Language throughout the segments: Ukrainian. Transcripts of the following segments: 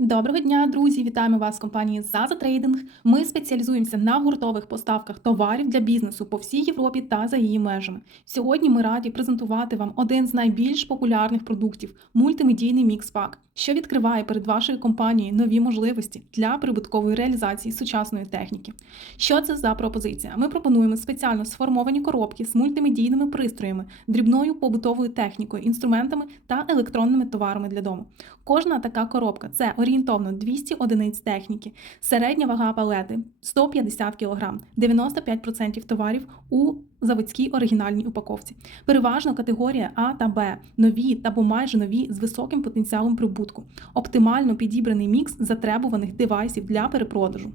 Доброго дня, друзі! Вітаємо вас в компанії Zaza Trading. Ми спеціалізуємося на гуртових поставках товарів для бізнесу по всій Європі та за її межами. Сьогодні ми раді презентувати вам один з найбільш популярних продуктів мультимедійний мікс-пак, що відкриває перед вашою компанією нові можливості для прибуткової реалізації сучасної техніки. Що це за пропозиція? Ми пропонуємо спеціально сформовані коробки з мультимедійними пристроями, дрібною побутовою технікою, інструментами та електронними товарами для дому. Кожна така коробка це орієнтовно 200 одиниць техніки, середня вага палети 150 кг, 95% товарів у заводській оригінальній упаковці. Переважно категорія А та Б, нові або майже нові з високим потенціалом прибутку, оптимально підібраний мікс затребуваних девайсів для перепродажу.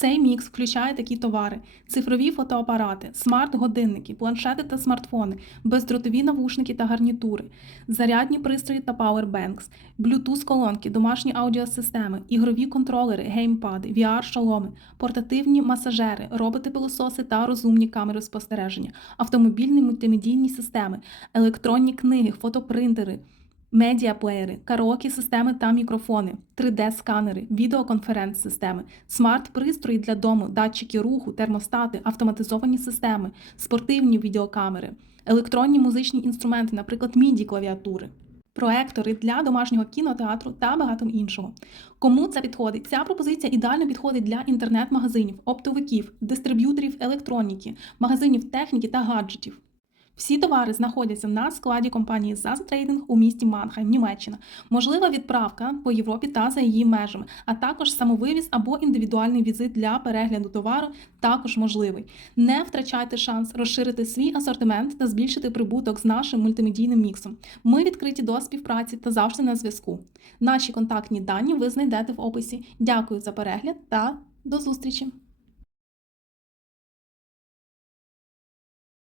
Цей мікс включає такі товари: цифрові фотоапарати, смарт-годинники, планшети та смартфони, бездротові навушники та гарнітури, зарядні пристрої та пауербенкс, Bluetooth-колонки, домашні аудіосистеми, ігрові контролери, геймпади, VR-шоломи, портативні масажери, роботи-пилососи та розумні камери спостереження, автомобільні мультимедійні системи, електронні книги, фотопринтери. Медіаплеєри, караоке системи та мікрофони, 3D-сканери, відеоконференц-системи, смарт-пристрої для дому, датчики руху, термостати, автоматизовані системи, спортивні відеокамери, електронні музичні інструменти, наприклад, міді клавіатури. Проектори для домашнього кінотеатру та багато іншого. Кому це підходить? Ця пропозиція ідеально підходить для інтернет-магазинів, оптовиків, дистриб'юторів електроніки, магазинів техніки та гаджетів. Всі товари знаходяться на складі компанії Zaza Trading у місті Манхайм, Німеччина. Можлива відправка по Європі та за її межами, а також самовивіз або індивідуальний візит для перегляду товару також можливий. Не втрачайте шанс розширити свій асортимент та збільшити прибуток з нашим мультимедійним міксом. Ми відкриті до співпраці та завжди на зв'язку. Наші контактні дані ви знайдете в описі. Дякую за перегляд та до зустрічі!